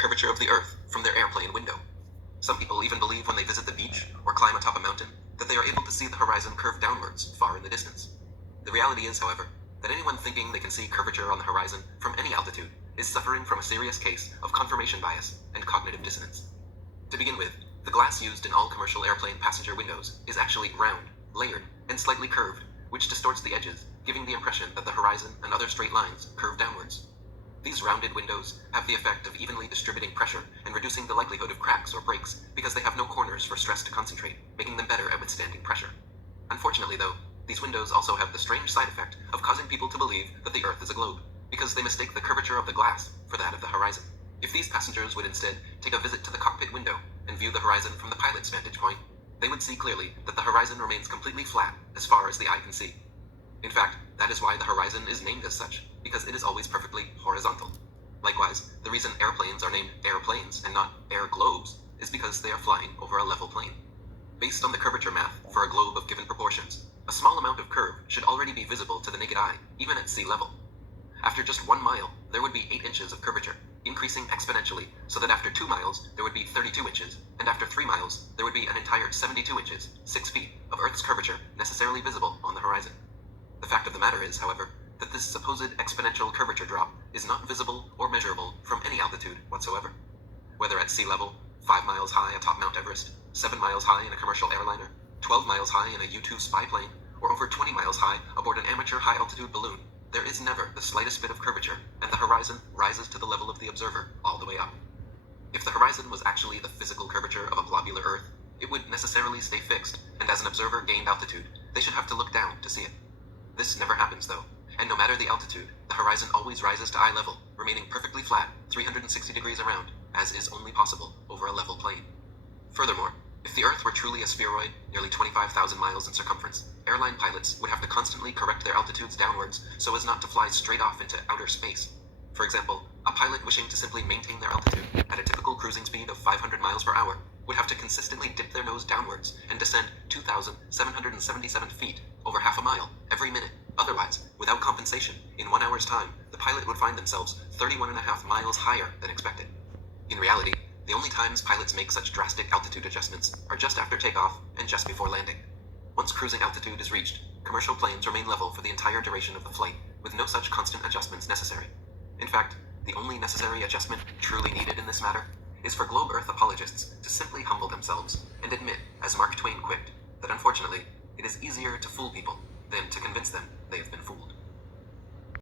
curvature of the Earth from their airplane window. Some people even believe when they visit the beach or climb atop a mountain that they are able to see the horizon curve downwards far in the distance. The reality is, however, that anyone thinking they can see curvature on the horizon from any altitude is suffering from a serious case of confirmation bias and cognitive dissonance. To begin with, the glass used in all commercial airplane passenger windows is actually round, layered, and slightly curved, which distorts the edges, giving the impression that the horizon and other straight lines curve downwards. These rounded windows have the effect of evenly distributing pressure and reducing the likelihood of cracks or breaks because they have no corners for stress to concentrate, making them better at withstanding pressure. Unfortunately, though, these windows also have the strange side effect of causing people to believe that the Earth is a globe, because they mistake the curvature of the glass for that of the horizon. If these passengers would instead take a visit to the cockpit window and view the horizon from the pilot's vantage point, they would see clearly that the horizon remains completely flat as far as the eye can see. In fact, that is why the horizon is named as such, because it is always perfectly horizontal. Likewise, the reason airplanes are named airplanes and not air globes is because they are flying over a level plane. Based on the curvature math for a globe of given proportions, a small amount of curve should already be visible to the naked eye, even at sea level. After just 1 mile, there would be 8 inches of curvature, increasing exponentially so that after 2 miles, there would be 32 inches, and after 3 miles, there would be an entire 72 inches, 6 feet, of Earth's curvature necessarily visible on the horizon. The fact of the matter is, however, that this supposed exponential curvature drop is not visible or measurable from any altitude whatsoever. Whether at sea level, 5 miles high atop Mount Everest, 7 miles high in a commercial airliner, 12 miles high in a U-2 spy plane, or over 20 miles high aboard an amateur high-altitude balloon, there is never the slightest bit of curvature, and the horizon rises to the level of the observer all the way up. If the horizon was actually the physical curvature of a globular Earth, it would necessarily stay fixed, and as an observer gained altitude, they should have to look down to see it. This never happens, though, and no matter the altitude, the horizon always rises to eye level, remaining perfectly flat, 360 degrees around, as is only possible over a level plane. Furthermore, if the Earth were truly a spheroid, nearly 25,000 miles in circumference, airline pilots would have to constantly correct their altitudes downwards so as not to fly straight off into outer space. For example, a pilot wishing to simply maintain their altitude at a typical cruising speed of 500 miles per hour would have to consistently dip their nose downwards and descend 2,777 feet, over half a mile, every minute. Otherwise, without compensation, in 1 hour's time, the pilot would find themselves 31.5 miles higher than expected. In reality, the only times pilots make such drastic altitude adjustments are just after takeoff and just before landing. Once cruising altitude is reached, commercial planes remain level for the entire duration of the flight, with no such constant adjustments necessary. In fact, the only necessary adjustment truly needed in this matter is for globe Earth apologists to simply humble themselves and admit, as Mark Twain quipped, that unfortunately, it is easier to fool people than to convince them they have been fooled.